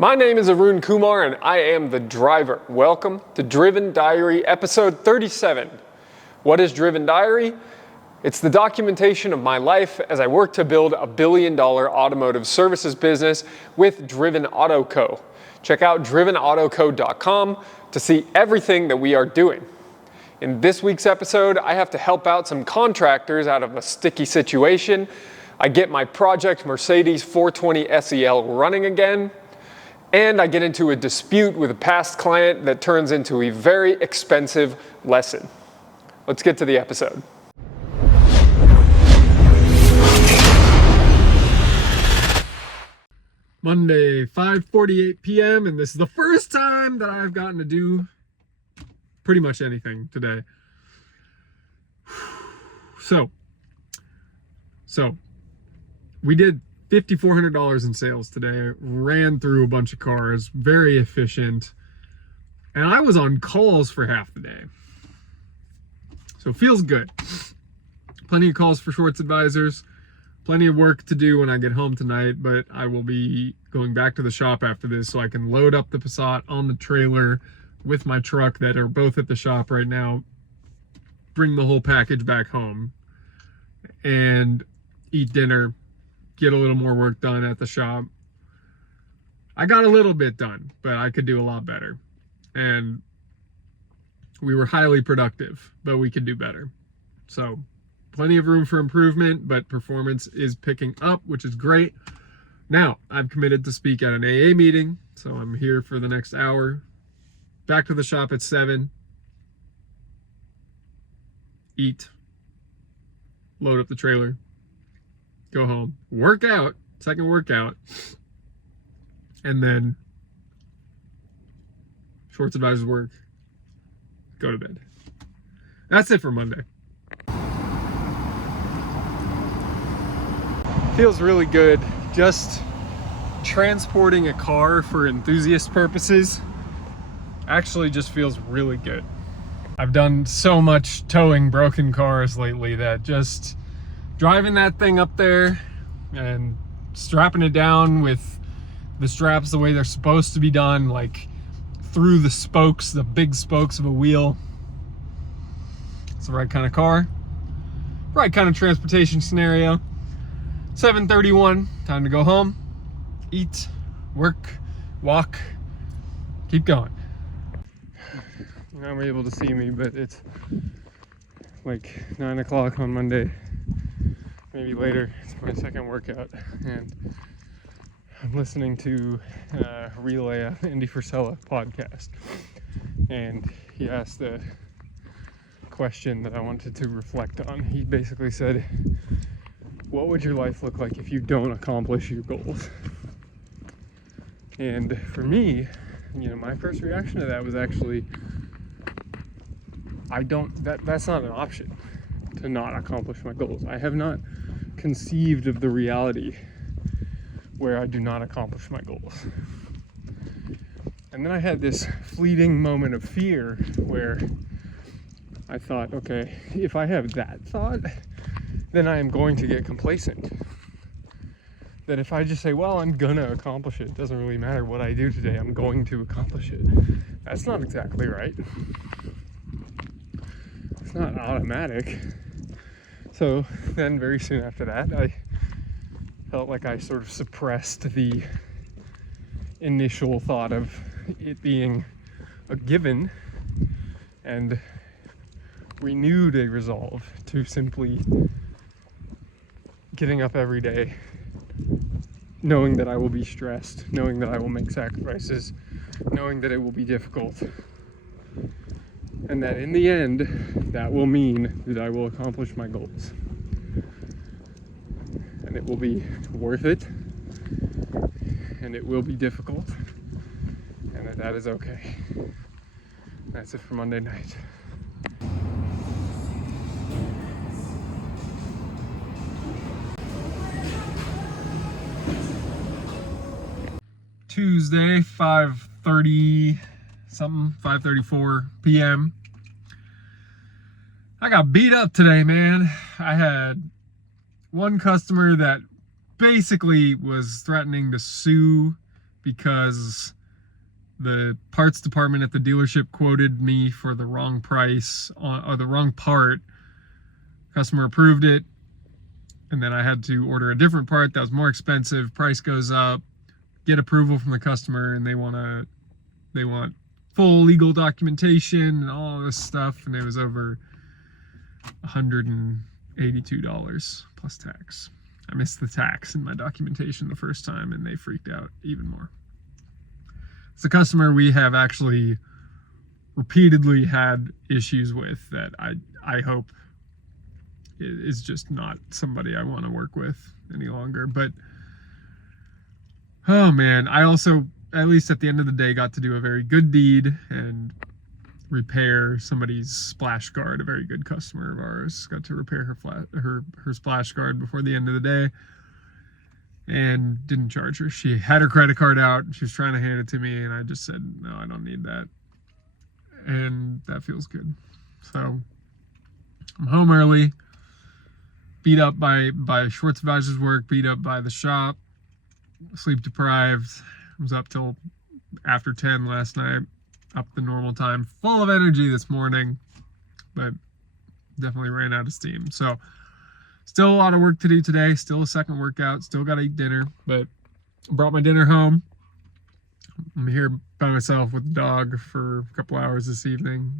My name is Arun Kumar and I am the driver. Welcome to Driven Diary episode 37. What is Driven Diary? It's the documentation of my life as I work to build a billion-dollar automotive services business with Driven Auto Co. Check out drivenautoco.com to see everything that we are doing. In this week's episode, I have to help out some contractors out of a sticky situation. I get my project Mercedes 420 SEL running again. And I get into a dispute with a past client that turns into a very expensive lesson. Let's get to the episode. Monday, 5:48 p.m. and this is the first time that I've gotten to do pretty much anything today. So we did $5,400 in sales today, ran through a bunch of cars, very efficient, and I was on calls for half the day. So it feels good. Plenty of calls for Schwartz Advisors, plenty of work to do when I get home tonight, but I will be going back to the shop after this so I can load up the Passat on the trailer with my truck that are both at the shop right now, bring the whole package back home, and eat dinner, get a little more work done at the shop. I got a little bit done, but I could do a lot better. And we were highly productive, but we could do better. So plenty of room for improvement, but performance is picking up, which is great. Now, I've committed to speak at an AA meeting, so I'm here for the next hour. Back to the shop at 7. Eat. Load up the trailer. Go home, work out, second workout, and then Schwartz Advisors work, go to bed. That's it for Monday. Feels really good. Just transporting a car for enthusiast purposes actually just feels really good. I've done so much towing broken cars lately that just driving that thing up there and strapping it down with the straps the way they're supposed to be done, like through the spokes, the big spokes of a wheel. It's the right kind of car, right kind of transportation scenario. 7:31, time to go home, eat, work, walk, keep going. Now we're able to see me, but it's like 9 o'clock on Monday. Maybe later. It's my second workout, and I'm listening to Relay Indy Frisella podcast, and he asked a question that I wanted to reflect on. He basically said, what would your life look like if you don't accomplish your goals? And for me, my first reaction to that was actually, that's not an option to not accomplish my goals. I have not conceived of the reality where I do not accomplish my goals. And then I had this fleeting moment of fear where I thought, okay, if I have that thought, then I am going to get complacent. That if I just say, well, I'm gonna accomplish it doesn't really matter what I do today, I'm going to accomplish it. That's not exactly right. It's not automatic. So then very soon after that, I felt like I sort of suppressed the initial thought of it being a given and renewed a resolve to simply getting up every day, knowing that I will be stressed, knowing that I will make sacrifices, knowing that it will be difficult, and that in the end, that will mean that I will accomplish my goals. And it will be worth it, and it will be difficult, and that is okay. That's it for Monday night. Tuesday, 5:34 p.m. I got beat up today, man. I had one customer that basically was threatening to sue because the parts department at the dealership quoted me for the wrong price or the wrong part. Customer approved it, and then I had to order a different part that was more expensive. Price goes up, get approval from the customer, and they want full legal documentation and all this stuff, and it was over $182 plus tax. I missed the tax in my documentation the first time, and they freaked out even more. It's a customer we have actually repeatedly had issues with that I hope is just not somebody I want to work with any longer. But oh man, I also, at least at the end of the day, got to do a very good deed and repair somebody's splash guard. A very good customer of ours got to repair her splash guard before the end of the day, and didn't charge her. She had her credit card out, she was trying to hand it to me, and I just said, no, I don't need that. And that feels good. So I'm home early, beat up by Schwartzweiser's work, beat up by the shop, sleep deprived. I was up till after 10 last night, up the normal time, full of energy this morning, but definitely ran out of steam. So still a lot of work to do today, still a second workout, still got to eat dinner, but I brought my dinner home. I'm here by myself with the dog for a couple hours this evening.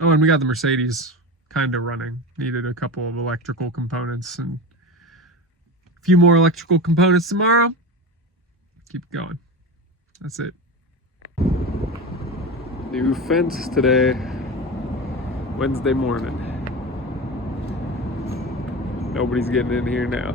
Oh, and we got the Mercedes kind of running. Needed a couple of electrical components and a few more electrical components tomorrow. Keep it going. That's it. New fence today, Wednesday morning. Nobody's getting in here now.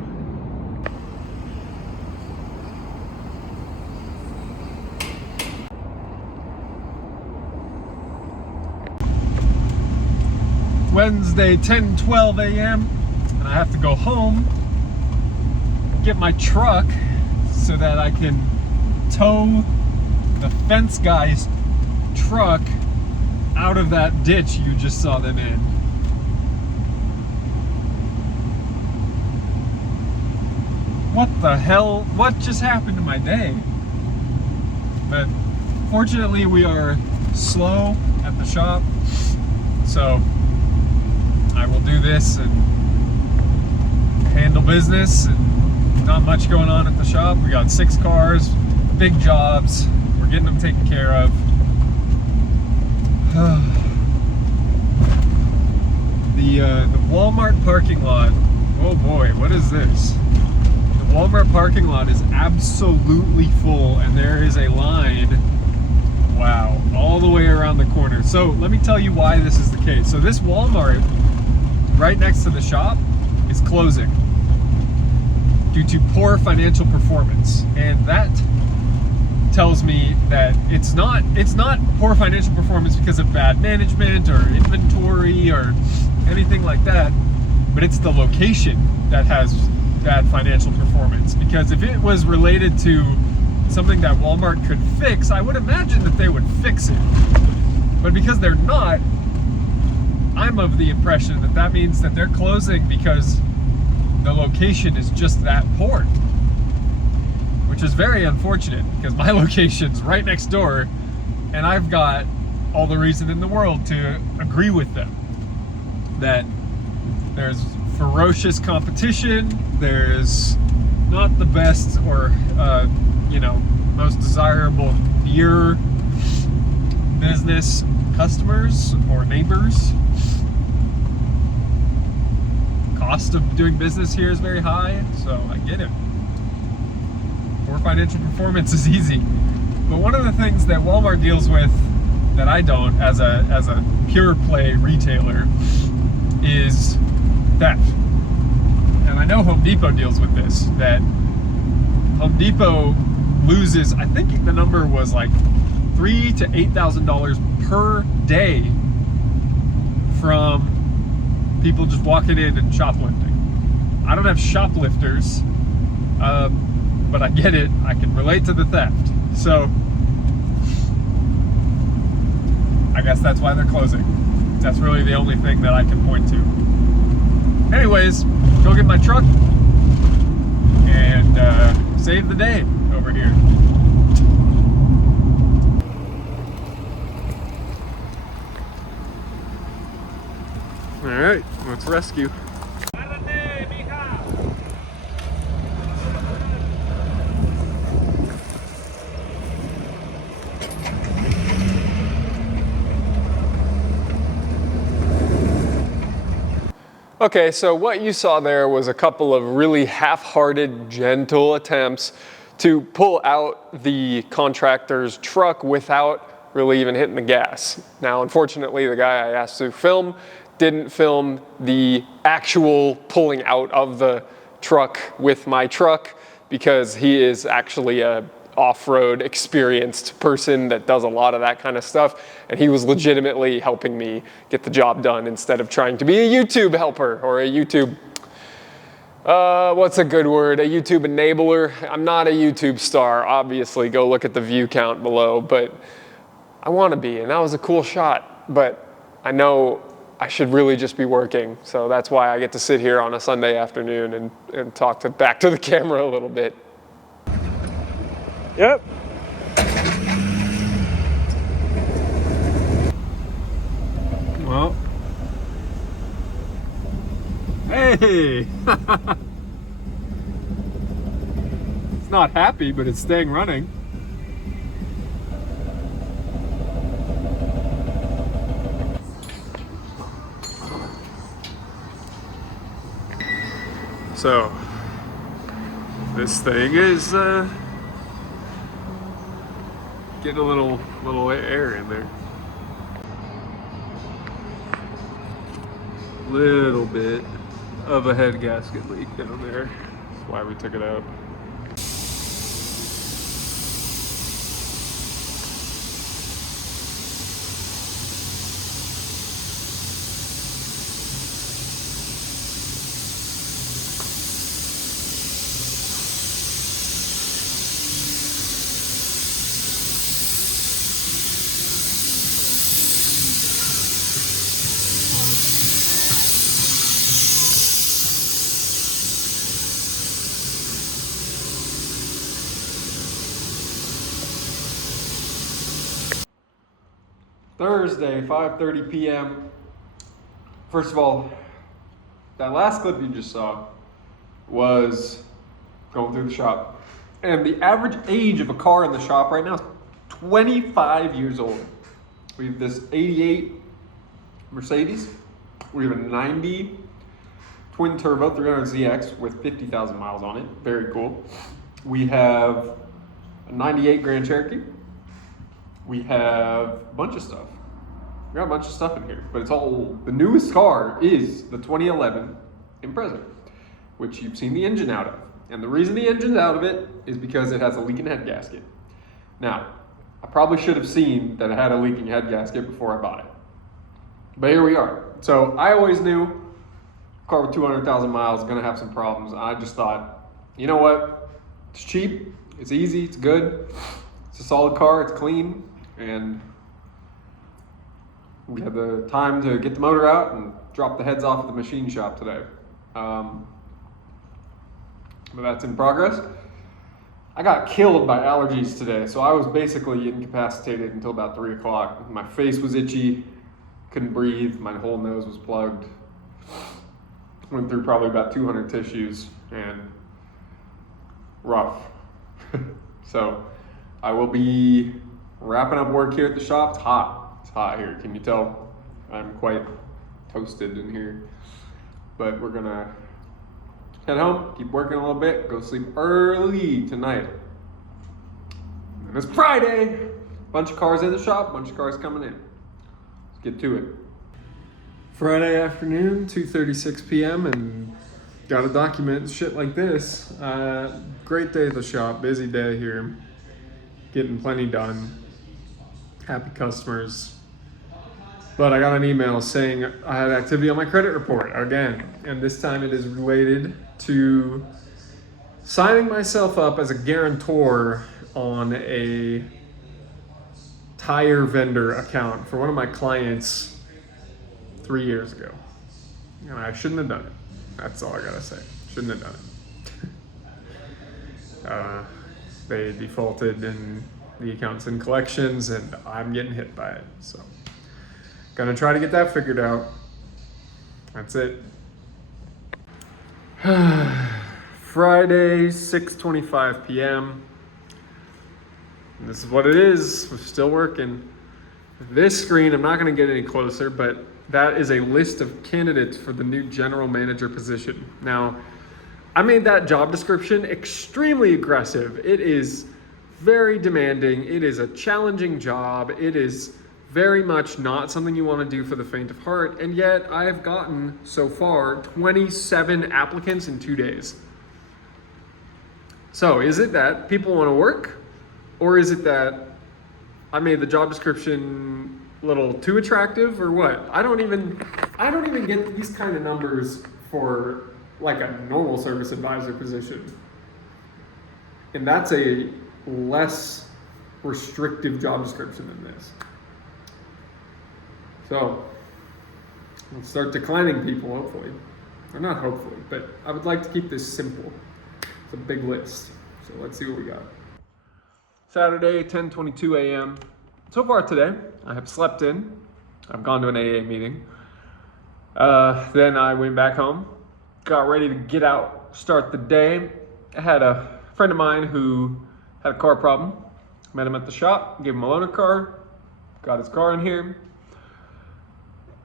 Wednesday, 10:12 a.m. and I have to go home, get my truck so that I can tow the fence guy's truck out of that ditch you just saw them in. What the hell? What just happened to my day? But fortunately we are slow at the shop, so I will do this and handle business, and not much going on at the shop. We got 6 cars, big jobs, we're getting them taken care of. The Walmart parking lot, oh boy, what is this? The Walmart parking lot is absolutely full, and there is a line, wow, all the way around the corner. So let me tell you why this is the case. So this Walmart right next to the shop is closing due to poor financial performance, and that tells me that it's not poor financial performance because of bad management or inventory or anything like that, but it's the location that has bad financial performance. Because if it was related to something that Walmart could fix, I would imagine that they would fix it, but because they're not, I'm of the impression that that means that they're closing because the location is just that poor, which is very unfortunate because my location's right next door, and I've got all the reason in the world to agree with them that there's ferocious competition, there's not the best or most desirable near business customers or neighbors. Cost of doing business here is very high, so I get it. Poor financial performance is easy. But one of the things that Walmart deals with that I don't as a pure play retailer is theft. And I know Home Depot deals with this, that Home Depot loses, I think the number was like $3,000 to $8,000 per day from people just walking in and shoplifting. I don't have shoplifters, but I get it. I can relate to the theft. So I guess that's why they're closing. That's really the only thing that I can point to. Anyways, go get my truck, save the day over here. All right, let's rescue. Okay, so what you saw there was a couple of really half-hearted, gentle attempts to pull out the contractor's truck without really even hitting the gas. Now, unfortunately, the guy I asked to film didn't film the actual pulling out of the truck with my truck because he is actually a off-road experienced person that does a lot of that kind of stuff, and he was legitimately helping me get the job done instead of trying to be a YouTube helper or a YouTube what's a good word, a YouTube enabler. I'm not a YouTube star, obviously. Go look at the view count below, but I want to be, and that was a cool shot, but I know I should really just be working, so that's why I get to sit here on a Sunday afternoon and talk back to the camera a little bit. Yep. Well. Hey! It's not happy, but it's staying running. So, this thing is getting a little air in there. Little bit of a head gasket leak down there. That's why we took it out. Thursday, 5:30 p.m. First of all, that last clip you just saw was going through the shop. And the average age of a car in the shop right now is 25 years old. We have this 88 Mercedes. We have a 90 twin turbo 300ZX with 50,000 miles on it. Very cool. We have a 98 Grand Cherokee. We have a bunch of stuff. We got a bunch of stuff in here, but it's all old. The newest car is the 2011 Impreza, which you've seen the engine out of. And the reason the engine's out of it is because it has a leaking head gasket. Now, I probably should have seen that it had a leaking head gasket before I bought it. But here we are. So I always knew a car with 200,000 miles is gonna have some problems. I just thought, you know what? It's cheap, it's easy, it's good. It's a solid car, it's clean, and we had the time to get the motor out and drop the heads off at the machine shop today. But that's in progress. I got killed by allergies today, so I was basically incapacitated until about 3 o'clock. My face was itchy, couldn't breathe, my whole nose was plugged. Went through probably about 200 tissues, and rough. So I will be wrapping up work here at the shop. It's hot. It's hot here. Can you tell? I'm quite toasted in here. But we're gonna head home, keep working a little bit, go sleep early tonight. And it's Friday. Bunch of cars in the shop, bunch of cars coming in. Let's get to it. Friday afternoon, 2:36 p.m. and gotta document shit like this. Great day at the shop, busy day here. Getting plenty done. Happy customers. But I got an email saying I had activity on my credit report again. And this time it is related to signing myself up as a guarantor on a tire vendor account for one of my clients 3 years ago. And I shouldn't have done it. That's all I gotta say. Shouldn't have done They defaulted and the account's in collections and I'm getting hit by it. So gonna try to get that figured out. That's it. Friday, 6:25 p.m. And this is what it is. We're still working. This screen, I'm not gonna get any closer, but that is a list of candidates for the new general manager position. Now, I made that job description extremely aggressive. It is very demanding. It is a challenging job. It is very much not something you want to do for the faint of heart. And yet I have gotten so far 27 applicants in 2 days. So is it that people want to work, or is it that I made the job description a little too attractive, or what? I don't even get these kind of numbers for like a normal service advisor position. And that's a less restrictive job description than this. So let's start declining people, hopefully. Or not hopefully, but I would like to keep this simple. It's a big list. So let's see what we got. Saturday, 10:22 a.m. So far today, I have slept in. I've gone to an AA meeting. Then I went back home, got ready to get out, start the day. I had a friend of mine who had a car problem. Met him at the shop, gave him a loaner car, got his car in here.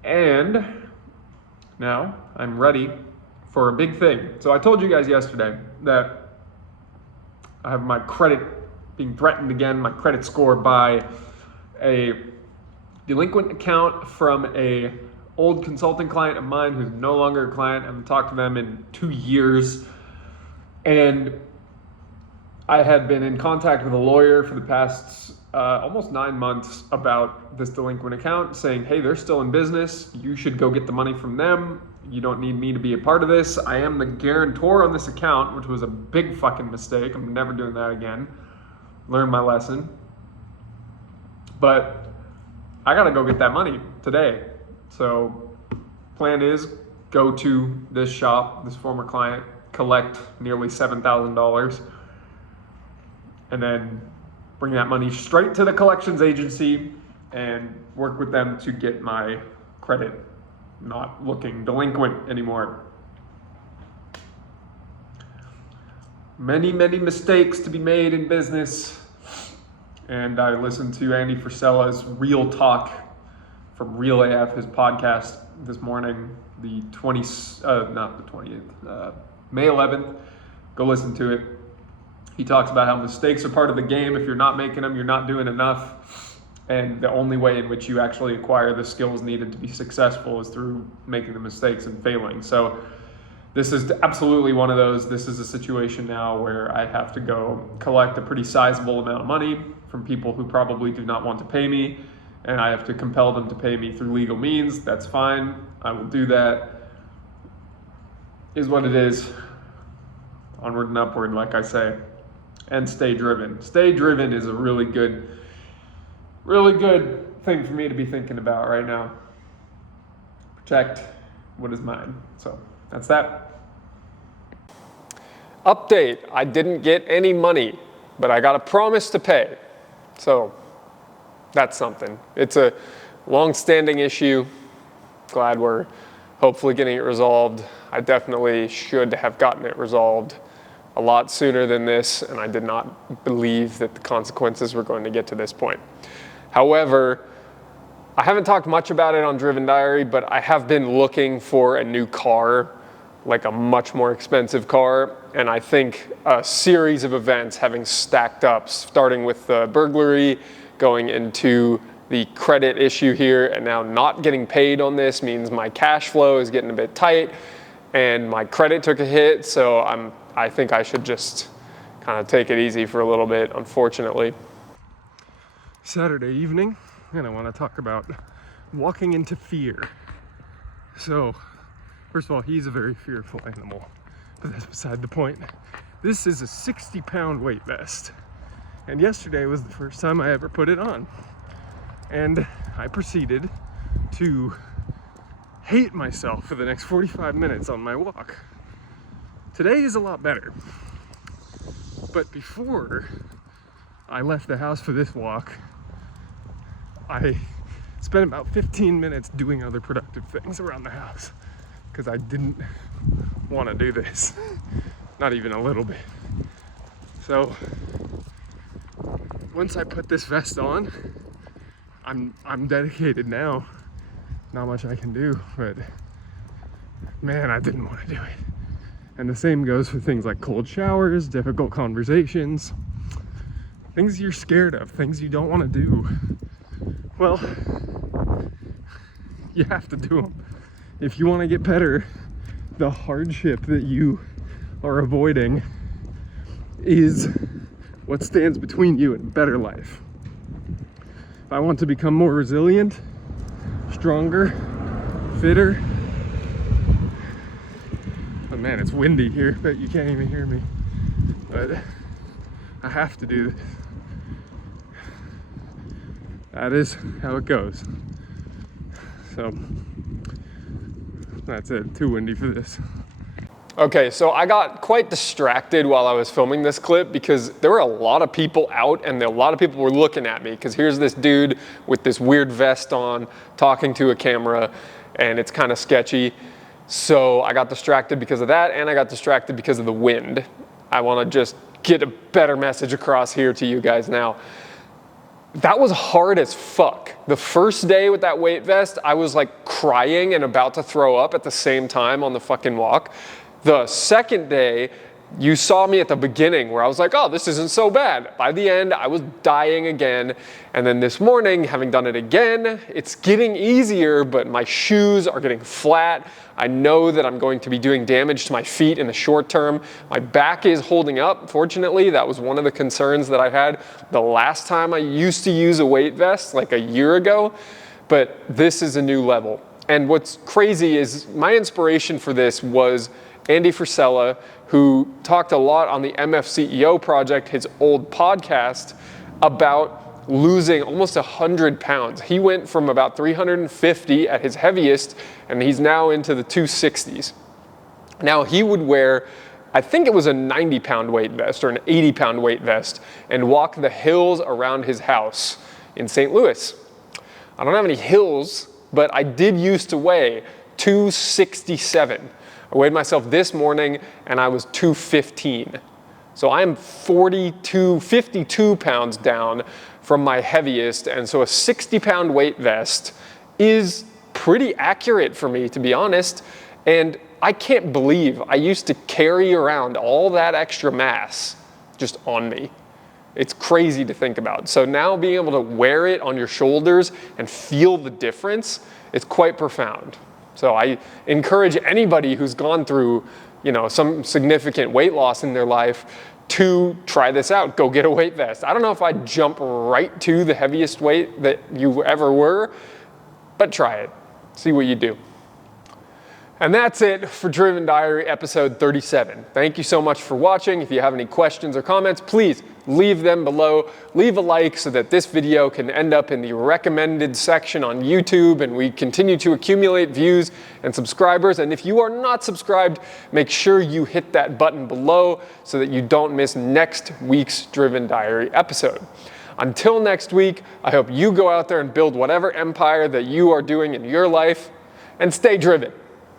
And now I'm ready for a big thing. So I told you guys yesterday that I have my credit being threatened again, my credit score, by a delinquent account from a old consulting client of mine who's no longer a client. I haven't talked to them in 2 years. And I had been in contact with a lawyer for the past almost 9 months about this delinquent account, saying, hey, they're still in business. You should go get the money from them. You don't need me to be a part of this. I am the guarantor on this account, which was a big fucking mistake. I'm never doing that again. Learned my lesson. But I gotta go get that money today. So plan is go to this shop, this former client, collect nearly $7,000, and then bring that money straight to the collections agency and work with them to get my credit not looking delinquent anymore. Many, many mistakes to be made in business. And I listened to Andy Frisella's Real Talk from Real AF, his podcast this morning, May 11th. Go listen to it. He talks about how mistakes are part of the game. If you're not making them, you're not doing enough. And the only way in which you actually acquire the skills needed to be successful is through making the mistakes and failing. So this is absolutely one of those. This is a situation now where I have to go collect a pretty sizable amount of money from people who probably do not want to pay me, and I have to compel them to pay me through legal means. That's fine. I will do that. Is what it is. Onward and upward, like I say. And stay driven. Stay driven is a really good thing for me to be thinking about right now. Protect what is mine. So that's that. Update. I didn't get any money, but I got a promise to pay. So that's something. It's a long-standing issue. Glad we're hopefully getting it resolved. I definitely should have gotten it resolved a lot sooner than this, and I did not believe that the consequences were going to get to this point. However, I haven't talked much about it on Driven Diary, but I have been looking for a new car, like a much more expensive car, and I think a series of events having stacked up, starting with the burglary, going into the credit issue here, and now not getting paid on this means my cash flow is getting a bit tight, and my credit took a hit, so I think I should just kind of take it easy for a little bit, unfortunately. Saturday evening, and I want to talk about walking into fear. So, first of all, he's a very fearful animal, but that's beside the point. This is a 60-pound weight vest, and yesterday was the first time I ever put it on. And I proceeded to hate myself for the next 45 minutes on my walk. Today is a lot better. But before I left the house for this walk, I spent about 15 minutes doing other productive things around the house because I didn't want to do this, not even a little bit. So once I put this vest on, I'm dedicated now. Not much I can do, but man, I didn't want to do it. And the same goes for things like cold showers, difficult conversations, things you're scared of, things you don't want to do. Well, you have to do them. If you want to get better, the hardship that you are avoiding is what stands between you and a better life. If I want to become more resilient, stronger, fitter. Oh man, it's windy here, but you can't even hear me. But I have to do this. That is how it goes. So that's it, too windy for this. Okay, so I got quite distracted while I was filming this clip because there were a lot of people out and a lot of people were looking at me because here's this dude with this weird vest on talking to a camera and it's kind of sketchy. So I got distracted because of that and I got distracted because of the wind. I want to just get a better message across here to you guys now. That was hard as fuck. The first day with that weight vest, I was like crying and about to throw up at the same time on the fucking walk. The second day, you saw me at the beginning where I was like, oh, this isn't so bad. By the end, I was dying again. And then this morning, having done it again, it's getting easier, but my shoes are getting flat. I know that I'm going to be doing damage to my feet in the short term. My back is holding up, fortunately. That was one of the concerns that I had the last time I used to use a weight vest, like a year ago. But this is a new level. And what's crazy is my inspiration for this was Andy Frisella, who talked a lot on the MF CEO project, his old podcast, about losing almost 100 pounds. He went from about 350 at his heaviest, and he's now into the 260s. Now he would wear, I think it was a 90-pound weight vest or an 80-pound weight vest, and walk the hills around his house in St. Louis. I don't have any hills, but I did used to weigh 267. I weighed myself this morning and I was 215. So I'm 52 pounds down from my heaviest. And so a 60-pound weight vest is pretty accurate for me, to be honest. And I can't believe I used to carry around all that extra mass just on me. It's crazy to think about. So now being able to wear it on your shoulders and feel the difference, it's quite profound. So I encourage anybody who's gone through, some significant weight loss in their life to try this out. Go get a weight vest. I don't know if I'd jump right to the heaviest weight that you ever were, but try it. See what you do. And that's it for Driven Diary episode 37. Thank you so much for watching. If you have any questions or comments, please leave them below. Leave a like so that this video can end up in the recommended section on YouTube and we continue to accumulate views and subscribers. And if you are not subscribed, make sure you hit that button below so that you don't miss next week's Driven Diary episode. Until next week, I hope you go out there and build whatever empire that you are doing in your life and stay driven.